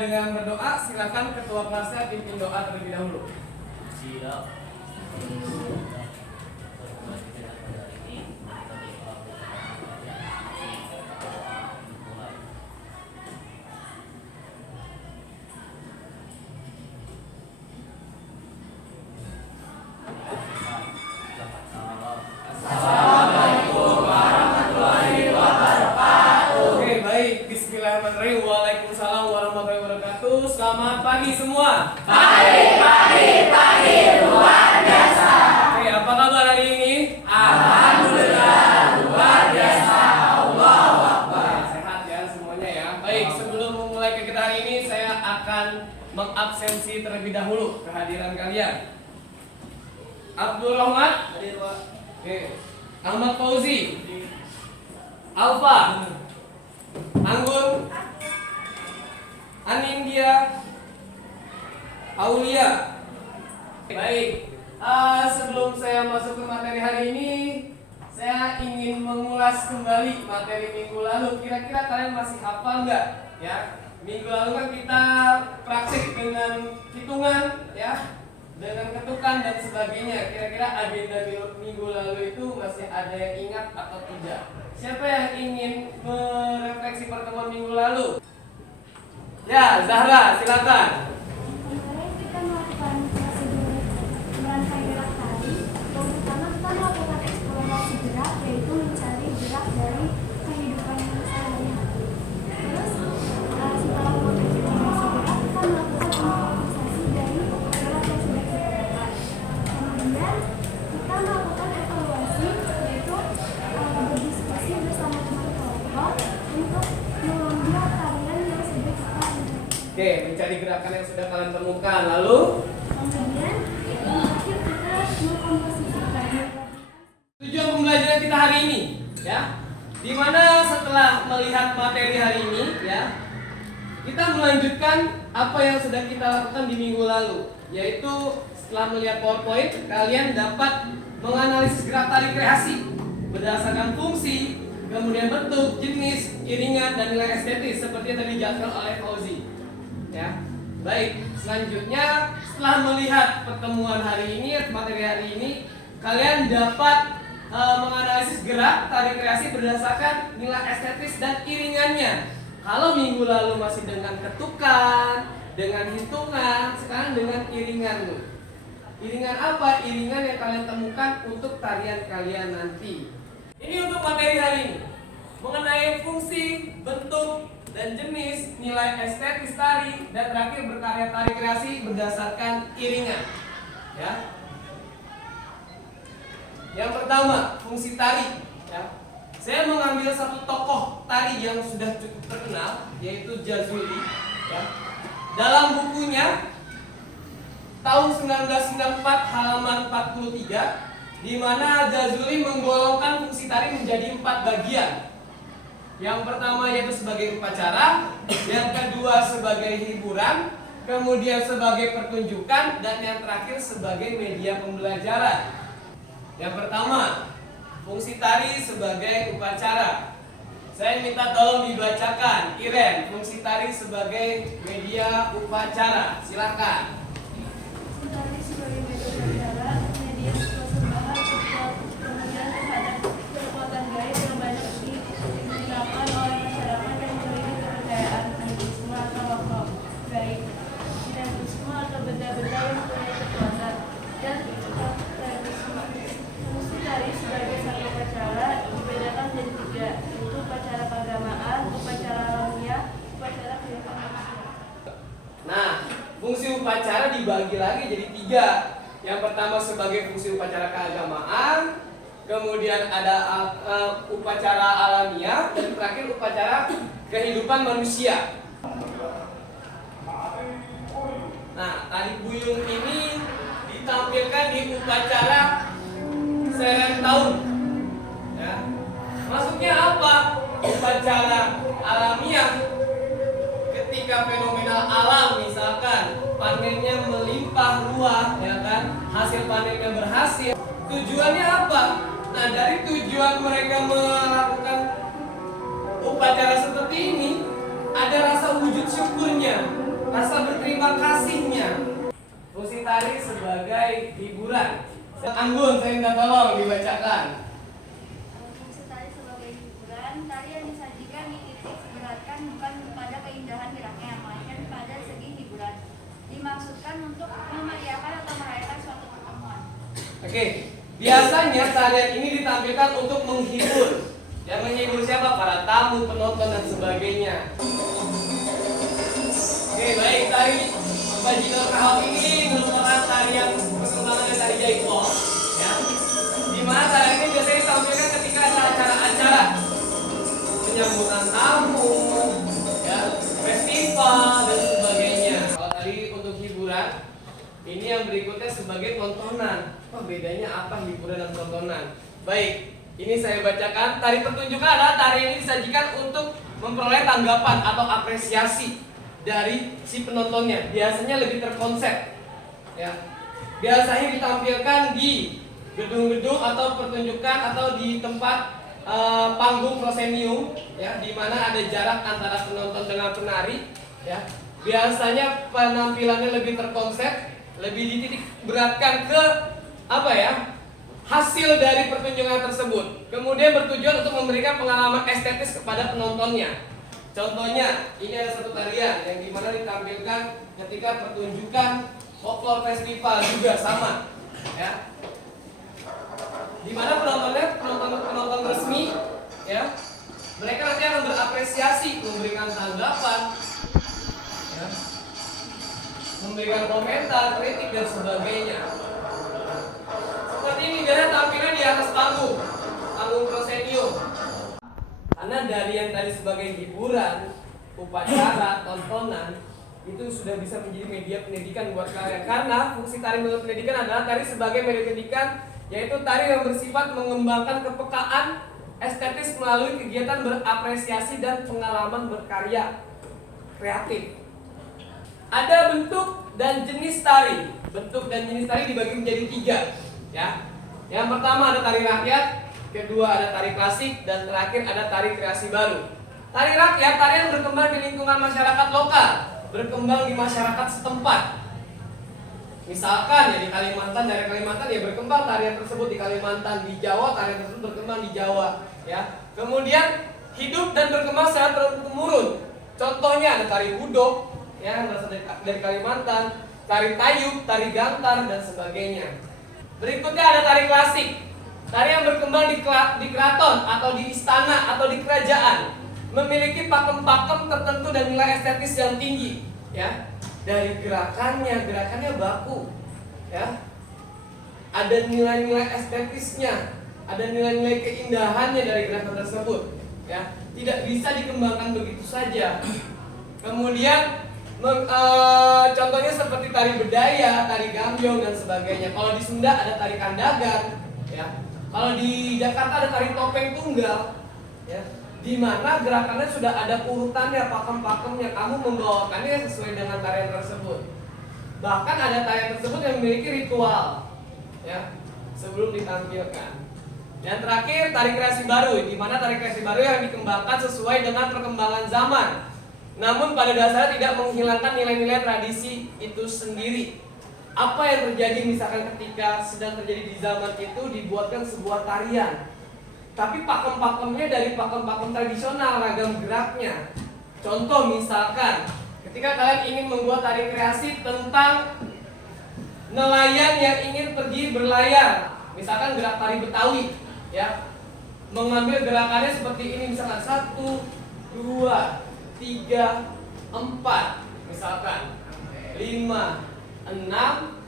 dengan berdoa. Silakan ketua kelasnya pimpin doa terlebih dahulu. Siap. Bismillahirrahmanirrahim. Waalaikumsalam warahmatullahi wabarakatuh. Selamat pagi semua. Pagi, luar biasa. Oke, apa kabar hari ini? Alhamdulillah, luar biasa. Allahu Akbar. Sehat ya semuanya ya. Baik, sebelum memulai kegiatan hari ini, saya akan mengabsensi terlebih dahulu kehadiran kalian. Abdul Rahmat, Hadir, Pak. oke. Ahmad Fauzi, Alfa, Anggun, Anindya, Aulia. Baik, sebelum saya masuk ke materi hari ini, saya ingin mengulas kembali materi minggu lalu. Kira-kira kalian masih hafal nggak? Ya, minggu lalu kan kita praktik dengan hitungan, ya, dengan ketukan dan sebagainya. Kira-kira agenda minggu lalu itu masih ada yang ingat atau tidak? Siapa yang ingin merefleksi pertemuan minggu lalu? Ya, Zahra, silakan. Kemarin kita melakukan prosedur merangkai gerak tadi. Yang pertama kita melakukan eksplorasi gerak, yaitu mencari gerak dari kehidupan sehari-hari. Terus setelah melakukan eksplorasi gerak, kita melakukan improvisasi dari gerak yang sudah kita lakukan. Kemudian kita melakukan evaluasi, yaitu berdiskusi bersama teman kelompok untuk mengambil tarian yang sudah kita lakukan. Oke, mencari gerakan yang sudah kalian temukan. Lalu, Kemudian terakhir kita mengkomposisikan. tujuan pembelajaran kita hari ini, ya, dimana setelah melihat materi hari ini, ya, kita melanjutkan apa yang sudah kita lakukan di minggu lalu, yaitu setelah melihat PowerPoint, kalian dapat menganalisis gerak tarik kreasi berdasarkan fungsi, kemudian bentuk, jenis, iringan, dan nilai estetis seperti yang tadi dijelaskan oleh Fauzi. Ya, baik. Selanjutnya, setelah melihat pertemuan hari ini, materi hari ini, kalian dapat menganalisis gerak tarik kreasi berdasarkan nilai estetis dan iringannya. Kalau minggu lalu masih dengan ketukan, dengan hitungan, sekarang dengan iringan. Iringan apa? Iringan yang kalian temukan untuk tarian kalian nanti. Ini untuk materi hari ini, mengenai fungsi, bentuk, dan jenis, nilai estetis tari, dan terakhir berkarya tari kreasi berdasarkan iringan. Ya. Yang pertama, fungsi tari. Ya. Saya mengambil satu tokoh tari yang sudah cukup terkenal, yaitu Jazuli. Ya. Dalam bukunya tahun 1994 halaman 43, di mana Jazuli menggolongkan fungsi tari menjadi 4 bagian. Yang pertama yaitu sebagai upacara, yang kedua sebagai hiburan, kemudian sebagai pertunjukan, dan yang terakhir sebagai media pembelajaran. Yang pertama, fungsi tari sebagai upacara. Saya minta tolong dibacakan, Iren, fungsi tari sebagai media upacara. Silakan. Tari sebagai media upacara, media persembahan kemudian terhadap kekuatan gaib yang banyak digunakan oleh masyarakat yang memiliki kepercayaan animisme atau makhluk gaib, dinamisme atau benda-benda yang mempunyai kekuatan, dan tradisme. Fungsi tari sebagai satu upacara dibedakan menjadi 3, yaitu upacara keagamaan, upacara alamiah, upacara kehidupan manusia. Nah, fungsi upacara dibagi lagi jadi 3. Yang pertama sebagai fungsi upacara keagamaan, kemudian ada upacara alamiah, dan terakhir upacara kehidupan manusia. Nah, tari buyung ini ditampilkan di upacara Seren Tahun. Ya. Maksudnya apa? Upacara alamiah ketika fenomena alam, misalkan panennya melimpah ruah, ya kan, hasil panennya berhasil. Tujuannya apa? Nah, dari tujuan mereka melakukan upacara seperti ini, ada rasa wujud syukurnya. rasa berterima kasihnya. Fungsi tari sebagai hiburan. Anggun, saya minta tolong dibacakan. Fungsi tari sebagai hiburan, tari yang disajikan dititik beratkan bukan pada keindahan geraknya, melainkan pada segi hiburan. Dimaksudkan untuk memeriahkan atau merayakan suatu pertemuan. Oke, biasanya tarian ini ditampilkan untuk menghibur. Yang menghibur siapa? Para tamu, penonton dan sebagainya. Oke, baik, tari Bajinor Kahok ini merupakan tarian perkembangan tari Jaipong, ya. Di mana tarian ini biasanya ditampilkan ketika ada acara-acara penyambutan tamu, ya, festival dan sebagainya. Kalau tadi untuk hiburan, ini yang berikutnya sebagai tontonan. Oh, bedanya apa hiburan dan tontonan? Baik, ini saya bacakan. Tari pertunjukan adalah tari ini disajikan untuk memperoleh tanggapan atau apresiasi dari si penontonnya. Biasanya lebih terkonsep, ya. Biasanya ditampilkan di gedung-gedung atau pertunjukan atau di tempat panggung prosenium, ya, di mana ada jarak antara penonton dengan penari, ya. Biasanya penampilannya lebih terkonsep, lebih dititik beratkan ke apa ya? Hasil dari pertunjukan tersebut. Kemudian bertujuan untuk memberikan pengalaman estetis kepada penontonnya. Contohnya, ini ada satu tarian yang dimana ditampilkan ketika pertunjukan folklore festival juga sama, ya. Dimana penonton resmi, ya, mereka nanti akan berapresiasi, memberikan tanggapan, ya, memberikan komentar, kritik dan sebagainya. Seperti ini biasanya tampilnya di atas panggung prosenium. Karena dari yang tadi sebagai hiburan, upacara, tontonan, itu sudah bisa menjadi media pendidikan buat kalian. Karena fungsi tari menurut pendidikan adalah tari sebagai media pendidikan, yaitu tari yang bersifat mengembangkan kepekaan estetis melalui kegiatan berapresiasi dan pengalaman berkarya kreatif. Ada bentuk dan jenis tari. Bentuk dan jenis tari dibagi menjadi 3, ya. Yang pertama ada tari rakyat, kedua ada tari klasik, dan terakhir ada tari kreasi baru. Tari rakyat, tari yang berkembang di lingkungan masyarakat lokal, berkembang di masyarakat setempat. Misalkan ya di Kalimantan, dari Kalimantan ya berkembang tarian tersebut di Kalimantan, di Jawa tarian tersebut berkembang di Jawa, ya. Kemudian hidup dan berkembang secara turun-temurun. Contohnya ada tari hudok, ya, yang berasal dari Kalimantan, tari tayub, tari gantar dan sebagainya. Berikutnya ada tari klasik. Tari yang berkembang di keraton atau di istana atau di kerajaan, memiliki pakem-pakem tertentu dan nilai estetis yang tinggi, ya. Dari gerakannya baku, ya. Ada nilai-nilai estetisnya, ada nilai-nilai keindahannya dari gerakan tersebut, ya. Tidak bisa dikembangkan begitu saja. Kemudian contohnya seperti tari bedaya, tari gambyong dan sebagainya. Kalau di Sunda ada tari kandagan, ya. Kalau di Jakarta ada tari topeng tunggal, ya, di mana gerakannya sudah ada urutannya, pakem-pakemnya. Kamu membawakannya sesuai dengan tarian tersebut. Bahkan ada tarian tersebut yang memiliki ritual, ya, sebelum ditampilkan. Yang terakhir tari kreasi baru, di mana tari kreasi baru yang dikembangkan sesuai dengan perkembangan zaman. Namun pada dasarnya tidak menghilangkan nilai-nilai tradisi itu sendiri. Apa yang terjadi misalkan ketika sedang terjadi di zaman itu dibuatkan sebuah tarian, tapi pakem-pakemnya dari pakem-pakem tradisional, ragam geraknya. Contoh misalkan ketika kalian ingin membuat tari kreasi tentang nelayan yang ingin pergi berlayar, misalkan gerak tari Betawi, ya, mengambil gerakannya seperti ini, misalkan 1, 2, 3, 4, misalkan 5, 6,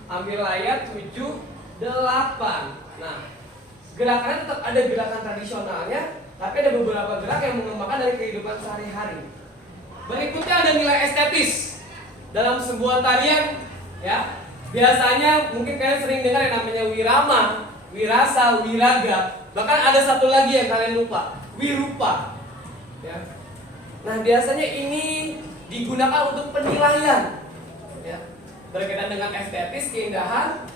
ambil layar 7, 8. Nah, gerakannya tetap ada gerakan tradisionalnya, tapi ada beberapa gerak yang mengembangkan dari kehidupan sehari-hari. Berikutnya ada nilai estetis dalam sebuah tarian, ya. Biasanya mungkin kalian sering dengar yang namanya wirama, wirasa, wiraga. Bahkan ada satu lagi yang kalian lupa, wirupa, ya. Nah, biasanya ini digunakan untuk penilaian, ya, berkaitan dengan estetis, keindahan.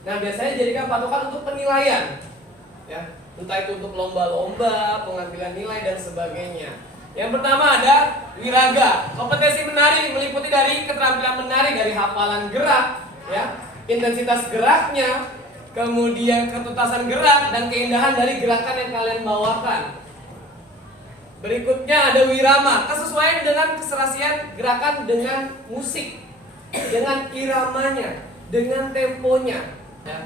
Nah, biasanya jadikan patokan untuk penilaian, ya, entah itu untuk lomba-lomba, pengambilan nilai dan sebagainya. Yang pertama ada wiraga. Kompetensi menari meliputi dari keterampilan menari, dari hafalan gerak, ya, intensitas geraknya, kemudian ketuntasan gerak dan keindahan dari gerakan yang kalian bawakan. Berikutnya ada wirama, kesesuaian dengan keserasian gerakan dengan musik, dengan iramanya, dengan temponya. Ya.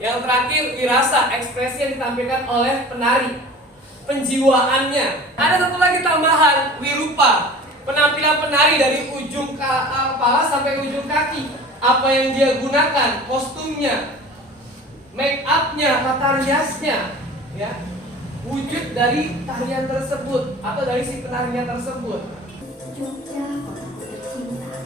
Yang terakhir wirasa, ekspresi yang ditampilkan oleh penari, penjiwaannya. Ada satu lagi tambahan, wirupa, penampilan penari dari ujung kepala sampai ujung kaki. Apa yang dia gunakan, kostumnya, make upnya, tata riasnya, ya, wujud dari tarian tersebut atau dari si penarinya tersebut. Jogja, kotaku tercinta,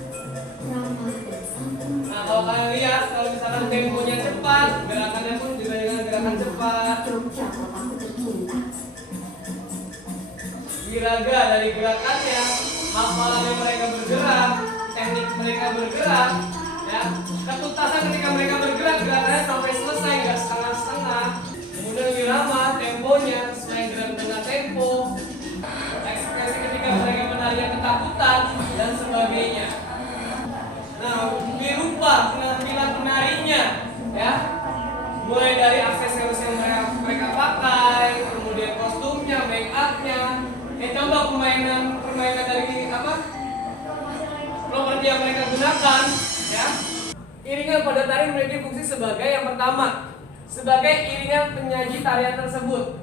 ramah dan santun. Nah, kalau kalian lihat, kalau misalkan temponya cepat, gerakannya pun juga dengan gerakan cepat. Jogja, kotaku tercinta. Wiraga dari gerakannya, hafalannya mereka bergerak, teknik mereka bergerak, ya, ketuntasan ketika mereka bergerak, gerakannya sampai selesai, nggak setengah-setengah. Kemudian wirama, temponya sesuai gerak dengan tempo, ekspresi ketika mereka menari ketakutan dan sebagainya. Nah, wirupa, penampilan penarinya, ya, mulai dari aksesoris yang mereka pakai, kemudian kostumnya, make upnya. Contoh permainan dari apa? Properti yang mereka gunakan, ya. Iringan pada tari memiliki fungsi sebagai yang pertama, sebagai iringan penyaji tarian tersebut.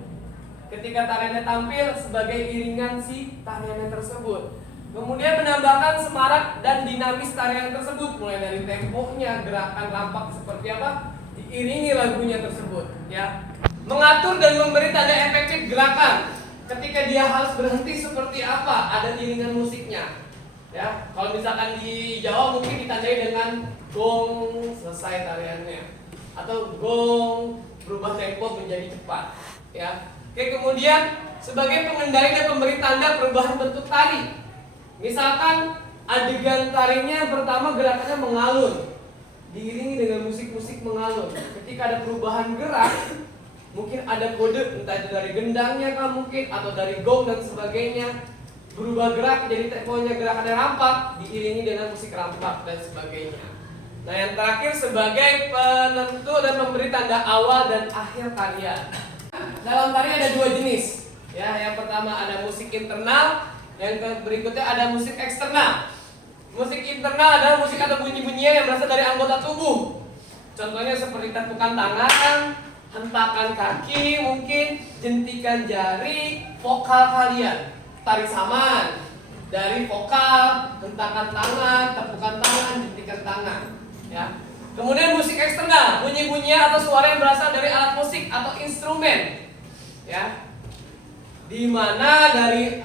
Ketika tariannya tampil sebagai iringan si tariannya tersebut. Kemudian menambahkan semarak dan dinamis tarian tersebut, mulai dari temponya, gerakan rampak seperti apa, diiringi lagunya tersebut, ya. Mengatur dan memberi tanda efektif gerakan. Ketika dia harus berhenti seperti apa, ada iringan musiknya. Ya, kalau misalkan di Jawa mungkin ditandai dengan gong selesai tariannya, atau gong berubah tempo menjadi cepat. Ya, oke, kemudian sebagai pengendali dan pemberi tanda perubahan bentuk tari. Misalkan adegan tarinya pertama gerakannya mengalun, diiringi dengan musik-musik mengalun. Ketika ada perubahan gerak, mungkin ada kode, entah itu dari gendangnya kah mungkin, atau dari gong dan sebagainya, berubah gerak jadi temponya gerakannya rampak, diiringi dengan musik rampak dan sebagainya. Nah, yang terakhir sebagai penentu dan memberi tanda awal dan akhir tarian. Dalam tari ada dua jenis, ya. Yang pertama ada musik internal, yang berikutnya ada musik eksternal. Musik internal adalah musik atau bunyi-bunyian yang berasal dari anggota tubuh. Contohnya seperti tepukan tangan, hentakan kaki, mungkin jentikan jari, vokal kalian, tari saman, dari vokal, hentakan tangan, tepukan tangan, jentikan tangan, ya. Kemudian musik eksternal, bunyi-bunyian atau suara yang berasal dari alat musik atau instrumen, ya, di mana dari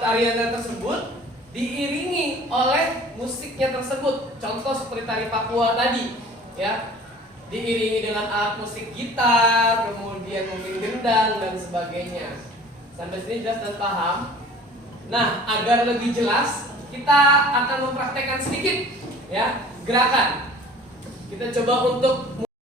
tarian tersebut diiringi oleh musiknya tersebut. Contoh seperti tari Papua tadi, ya, diiringi dengan alat musik gitar, kemudian mungkin gendang dan sebagainya. Sampai sini jelas dan paham? Nah, agar lebih jelas, kita akan mempraktekkan sedikit, ya, gerakan. Kita coba untuk